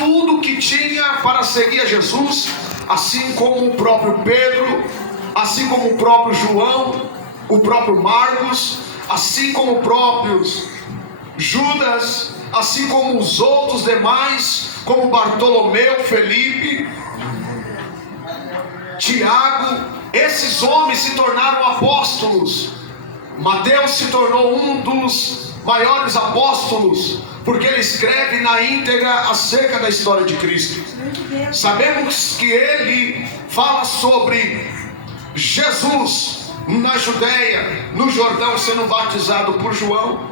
tudo que tinha para seguir a Jesus, assim como o próprio Pedro, assim como o próprio João, o próprio Marcos, assim como o próprio Judas, assim como os outros demais, como Bartolomeu, Felipe, Tiago. Esses homens se tornaram apóstolos. Mateus se tornou um dos maiores apóstolos, porque ele escreve na íntegra acerca da história de Cristo. Sabemos que ele fala sobre Jesus na Judéia, no Jordão, sendo batizado por João.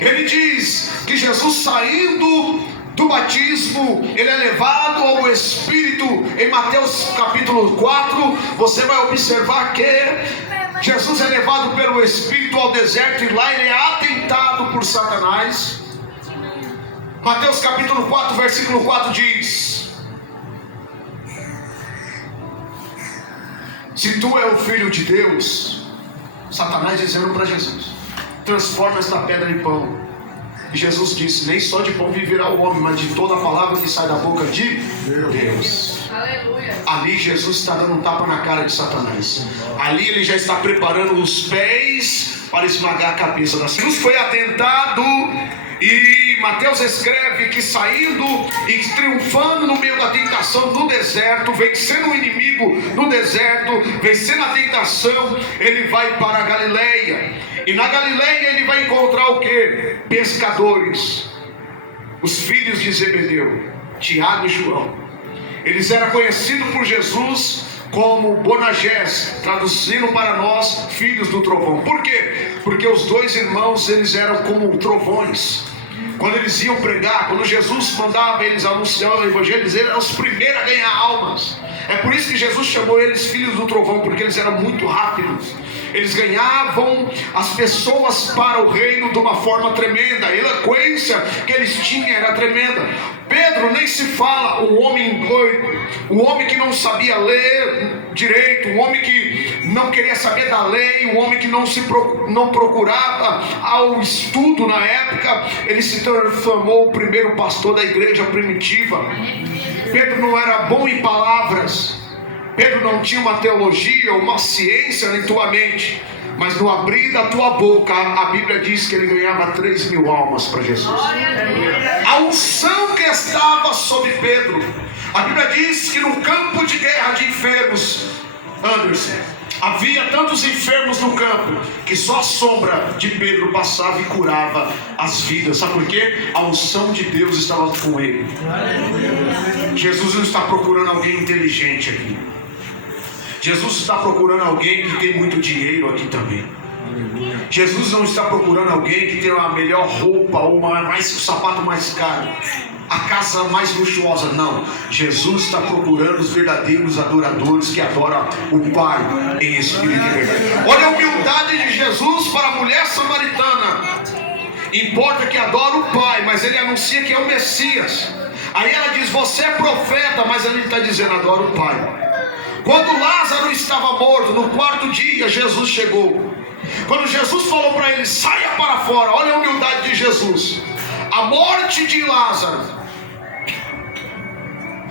Ele diz que Jesus, saindo do batismo, ele é levado ao Espírito. Em Mateus capítulo 4, você vai observar que Jesus é levado pelo Espírito ao deserto, e lá ele é atentado por Satanás. Mateus capítulo 4, versículo 4 diz: se tu é o Filho de Deus, Satanás dizendo para Jesus, transforma esta pedra em pão. E Jesus disse: nem só de pão viverá o homem, mas de toda a palavra que sai da boca de Deus. Aleluia. Ali Jesus está dando um tapa na cara de Satanás. Ali ele já está preparando os pés para esmagar a cabeça da Jesus. Foi atentado, e Mateus escreve que saindo e triunfando no meio da tentação no deserto, vencendo o inimigo no deserto, vencendo a tentação, ele vai para a Galileia. E na Galileia ele vai encontrar o que? Pescadores, os filhos de Zebedeu, Tiago e João. Eles eram conhecidos por Jesus como Boanerges, traduzindo para nós, filhos do trovão. Por quê? Porque os dois irmãos, eles eram como trovões. Quando eles iam pregar, quando Jesus mandava eles anunciar o evangelho, eles eram os primeiros a ganhar almas. É por isso que Jesus chamou eles filhos do trovão, porque eles eram muito rápidos. Eles ganhavam as pessoas para o reino de uma forma tremenda. A eloquência que eles tinham era tremenda. Pedro nem se fala, um homem doido, um homem que não sabia ler direito, um homem que não queria saber da lei, um homem que não procurava ao estudo na época. Ele se transformou o primeiro pastor da igreja primitiva. Pedro não era bom em palavras, Pedro não tinha uma teologia, uma ciência em tua mente, mas no abrir da tua boca, a Bíblia diz que ele ganhava 3.000 almas para Jesus. A unção que estava sobre Pedro, a Bíblia diz que no campo de guerra de enfermos, Anderson, havia tantos enfermos no campo, que só a sombra de Pedro passava e curava as vidas. Sabe por quê? A unção de Deus estava com ele. Jesus não está procurando alguém inteligente aqui. Jesus está procurando alguém que tem muito dinheiro aqui também. Jesus não está procurando alguém que tem a melhor roupa, ou o sapato mais caro, a casa mais luxuosa. Não, Jesus está procurando os verdadeiros adoradores que adoram o Pai em espírito e verdade. Olha a humildade de Jesus para a mulher samaritana. Importa que adora o Pai, mas ele anuncia que é o Messias. Aí ela diz: você é profeta, mas ele está dizendo: adora o Pai. Quando Lázaro estava morto, no quarto dia Jesus chegou. Quando Jesus falou para ele: saia para fora, olha a humildade de Jesus. A morte de Lázaro,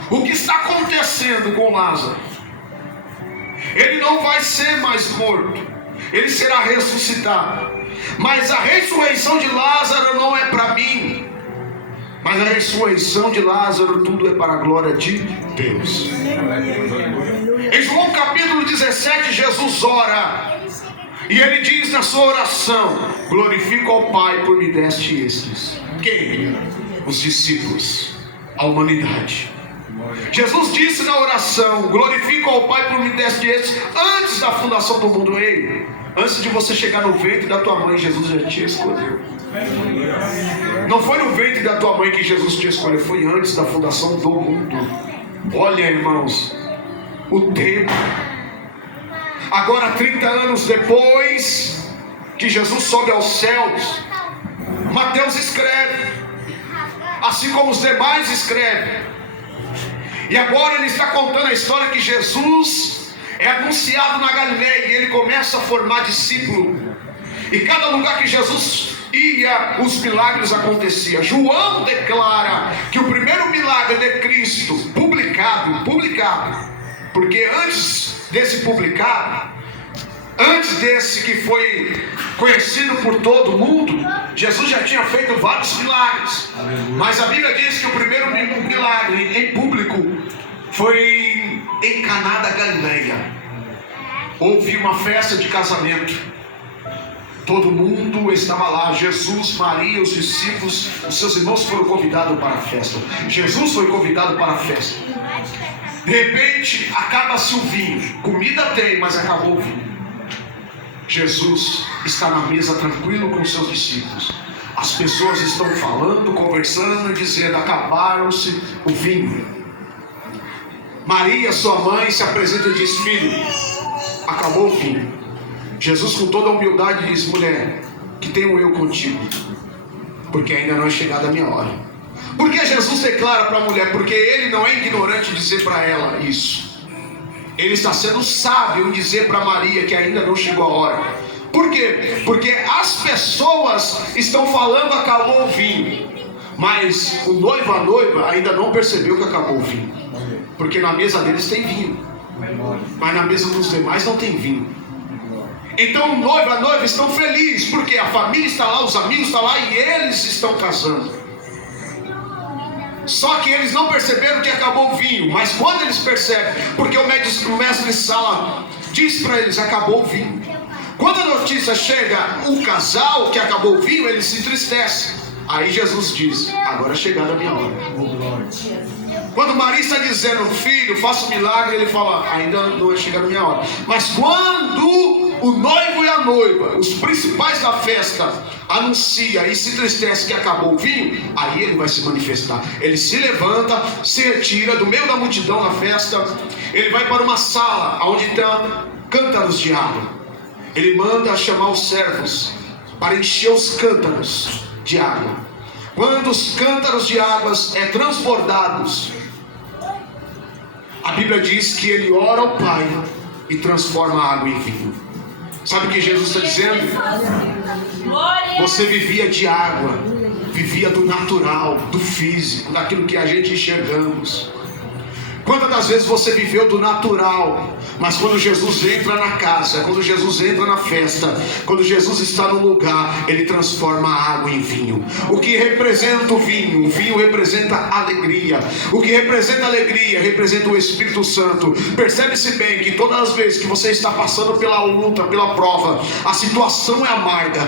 o que está acontecendo com Lázaro? Ele não vai ser mais morto, ele será ressuscitado. Mas a ressurreição de Lázaro não é para mim, mas a ressurreição de Lázaro, tudo é para a glória de Deus. Em João capítulo 17, Jesus ora, e ele diz na sua oração: glorifico ao Pai por me deste estes. Quem? Os discípulos, a humanidade. Jesus disse na oração: glorifico ao Pai por me deste estes, antes da fundação do mundo. Ei, antes de você chegar no ventre da tua mãe, Jesus já te escolheu. Não foi no ventre da tua mãe que Jesus te escolheu, foi antes da fundação do mundo. Olha, irmãos, o tempo. Agora 30 anos depois que Jesus sobe aos céus, Mateus escreve, assim como os demais escrevem. E agora ele está contando a história que Jesus é anunciado na Galileia, e ele começa a formar discípulo. E cada lugar que Jesus ia, os milagres aconteciam. João declara que o primeiro milagre Porque antes desse publicado, antes desse que foi conhecido por todo mundo, Jesus já tinha feito vários milagres. Mas a Bíblia diz que o primeiro milagre em público foi em Caná da Galileia. Houve uma festa de casamento. Todo mundo estava lá, Jesus, Maria, os discípulos, os seus irmãos foram convidados para a festa. Jesus foi convidado para a festa. De repente, acaba-se o vinho. Comida tem, mas acabou o vinho. Jesus está na mesa tranquilo com os seus discípulos. As pessoas estão falando, conversando, dizendo: acabaram-se o vinho. Maria, sua mãe, se apresenta e diz: filho, acabou o vinho. Jesus, com toda a humildade, diz: mulher, que tenho eu contigo, porque ainda não é chegada a minha hora. Por que Jesus declara para a mulher? Porque ele não é ignorante em dizer para ela isso. Ele está sendo sábio em dizer para Maria que ainda não chegou a hora. Por quê? Porque as pessoas estão falando: acabou o vinho, mas o noivo, a noiva, ainda não percebeu que acabou o vinho. Porque na mesa deles tem vinho, mas na mesa dos demais não tem vinho. Então o noivo e a noiva estão felizes, porque a família está lá, os amigos estão lá e eles estão casando. Só que eles não perceberam que acabou o vinho. Mas quando eles percebem, porque o mestre de sala diz para eles: acabou o vinho. Quando a notícia chega, o casal que acabou o vinho, eles se entristecem. Aí Jesus diz: agora é chegada a minha hora. Quando Maria está dizendo: filho, faça um milagre, ele fala: ainda não é chegada a minha hora. Mas quando o noivo e a noiva, os principais da festa, anuncia e se entristece que acabou o vinho, aí ele vai se manifestar. Ele se levanta, se retira do meio da multidão na festa. Ele vai para uma sala onde estão cântaros de água. Ele manda chamar os servos para encher os cântaros de água. Quando os cântaros de águas é transbordados, a Bíblia diz que ele ora ao Pai e transforma a água em vinho. Sabe o que Jesus está dizendo? Você vivia de água, vivia do natural, do físico, daquilo que a gente enxergamos. Quantas das vezes você viveu do natural, mas quando Jesus entra na casa, quando Jesus entra na festa, quando Jesus está no lugar, ele transforma a água em vinho. O que representa o vinho? O vinho representa alegria. O que representa alegria representa o Espírito Santo. Percebe-se bem que todas as vezes que você está passando pela luta, pela prova, a situação é amarga,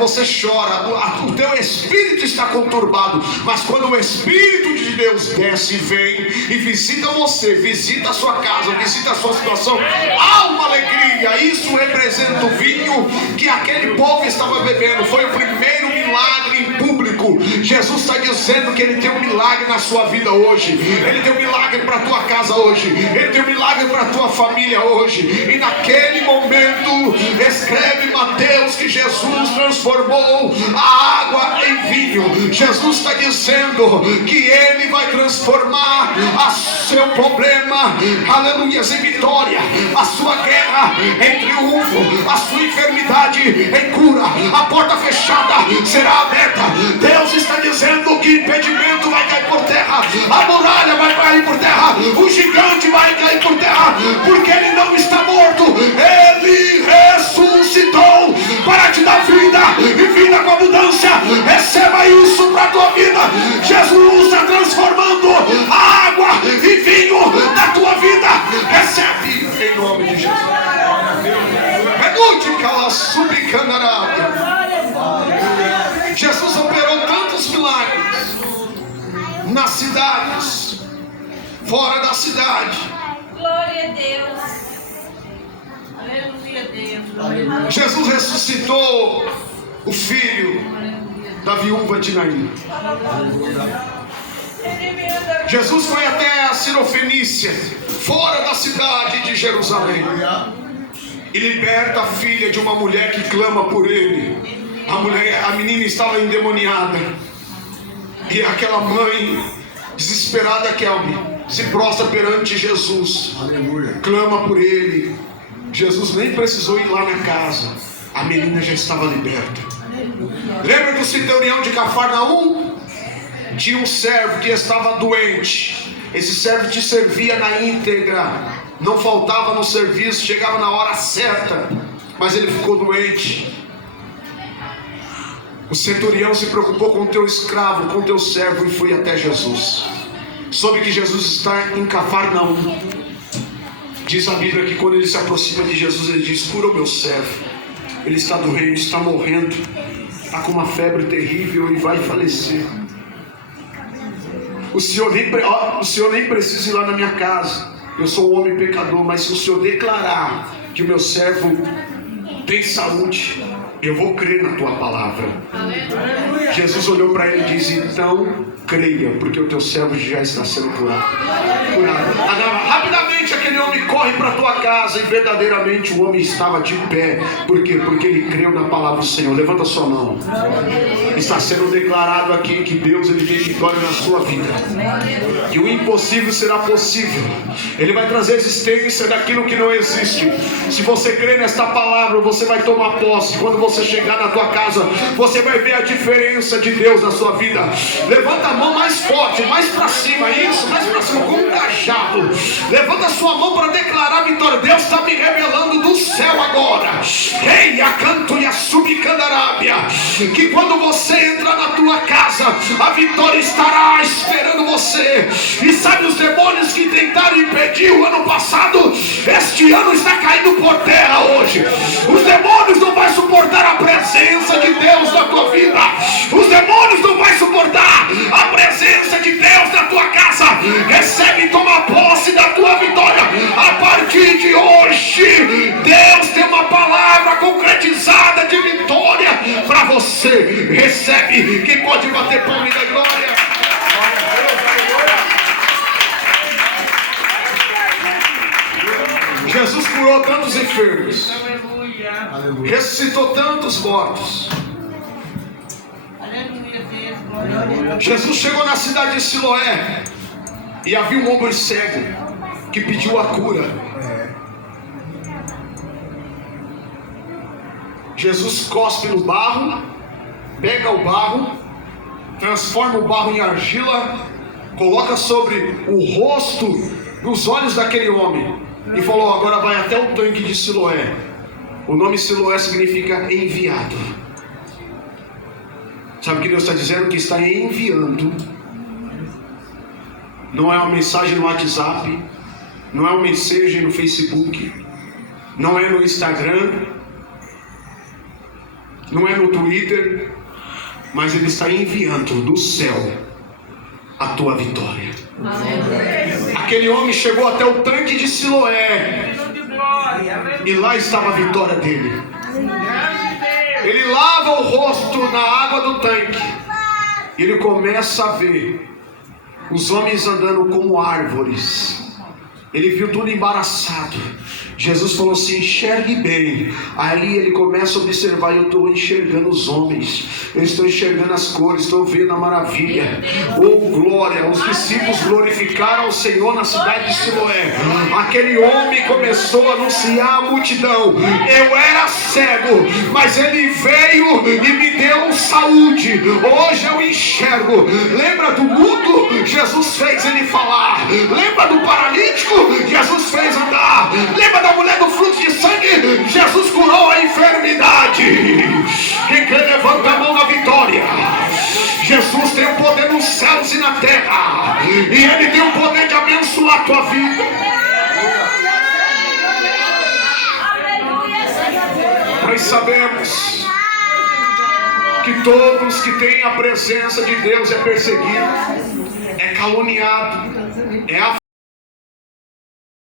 você chora, o teu espírito está conturbado, mas quando o Espírito de Deus desce e vem e visita você, visita a sua casa, visita a sua situação, há uma alegria. Isso representa o vinho que aquele povo estava bebendo. Foi o primeiro milagre em público. Jesus está dizendo que ele tem um milagre na sua vida hoje. Ele tem um milagre para a tua casa hoje. Ele tem um milagre para a tua família hoje. E naquele momento escreve Mateus que Jesus transformou a água em vinho. Jesus está dizendo que ele vai transformar seu problema, aleluia, em vitória, a sua guerra em triunfo, a sua enfermidade em cura, a porta fechada será aberta. Deus está dizendo que impedimento vai cair por terra, a muralha vai cair por terra, o gigante vai cair por terra, porque ele não está morto, ele ressuscitou para te dar vida e vida com abundância. Receba isso para a tua vida. Jesus está transformando a água e vinho da tua vida. Recebe em nome de Jesus. Jesus operou tantos milagres nas cidades, fora da cidade. Glória a Deus. Aleluia, Deus. Jesus ressuscitou o filho da viúva de Naim. Jesus foi até a Sirofenícia, fora da cidade de Jerusalém, e liberta a filha de uma mulher que clama por ele. A menina estava endemoniada, e aquela mãe desesperada, Kelme, se prostra perante Jesus, clama por ele. Jesus nem precisou ir lá na casa, a menina já estava liberta. Lembra do centurião de Cafarnaum? Tinha um servo que estava doente. Esse servo te servia na íntegra, não faltava no serviço, chegava na hora certa, mas ele ficou doente. O centurião se preocupou com o teu escravo, com o teu servo, e foi até Jesus. Soube que Jesus está em Cafarnaum. Diz a Bíblia que quando ele se aproxima de Jesus, ele diz: cura o meu servo, ele está doente, está morrendo, está com uma febre terrível e vai falecer. O Senhor nem precisa ir lá na minha casa, eu sou um homem pecador, mas se o Senhor declarar que o meu servo tem saúde, eu vou crer na tua palavra. Jesus olhou para ele e disse: então creia, porque o teu servo já está sendo curado. Rapidamente aquele homem corre para a tua casa, e verdadeiramente o homem estava de pé. Por quê? Porque ele creu na palavra do Senhor. Levanta a sua mão. Está sendo declarado aqui que Deus, ele tem vitória na sua vida, que o impossível será possível. Ele vai trazer existência daquilo que não existe. Se você crê nesta palavra, você vai tomar posse. Quando você chegar na tua casa, você vai ver a diferença de Deus na sua vida. Levanta a mão mais forte, mais para cima, isso, mais para cima, como um cajado. Levanta a sua mão para declarar a vitória. Deus está me revelando do céu agora. Ei, a canto e a subcandarábia, que quando você entrar na tua casa, a vitória estará esperando você. E sabe os demônios que tentaram impedir o ano passado? Este ano está caindo por terra hoje. Os demônios não vão suportar a presença de Deus na tua vida. Os demônios não vão suportar a presença de Deus na tua casa. Recebe e toma posse da tua vitória. A partir de hoje, Deus tem uma palavra concretizada de vitória para você. Recebe. Quem pode bater palma e dar glória? Jesus curou tantos enfermos, ressuscitou tantos mortos. Jesus chegou na cidade de Siloé e havia um homem cego que pediu a cura. Jesus cospe no barro, pega o barro, transforma o barro em argila, coloca sobre o rosto, nos olhos daquele homem, e falou: agora vai até o tanque de Siloé. O nome Siloé significa enviado. Sabe o que Deus está dizendo? Que está enviando. Não é uma mensagem no WhatsApp, não é uma mensagem no Facebook, não é no Instagram, não é no Twitter, mas Ele está enviando do céu a tua vitória. Aquele homem chegou até o tanque de Siloé, e lá estava a vitória dele. Ele lava o rosto na água do tanque, e ele começa a ver os homens andando como árvores. Ele viu tudo embaraçado. Jesus falou assim: enxergue bem. Aí ele começa a observar: eu estou enxergando os homens, eu estou enxergando as cores, estou vendo a maravilha. Oh glória! Os discípulos glorificaram o Senhor na cidade de Siloé. Aquele homem começou a anunciar à multidão: eu era cego, mas Ele veio e me deu saúde. Hoje eu enxergo. Lembra do mudo? Jesus fez ele falar. Lembra do paralítico? Jesus fez andar. Lembra da mulher do fluxo de sangue? Jesus curou a enfermidade. Quem crê, levanta a mão na vitória. Jesus tem o poder nos céus e na terra, e Ele tem o poder de abençoar a tua vida. Nós sabemos que todos que têm a presença de Deus é perseguido, é caluniado, é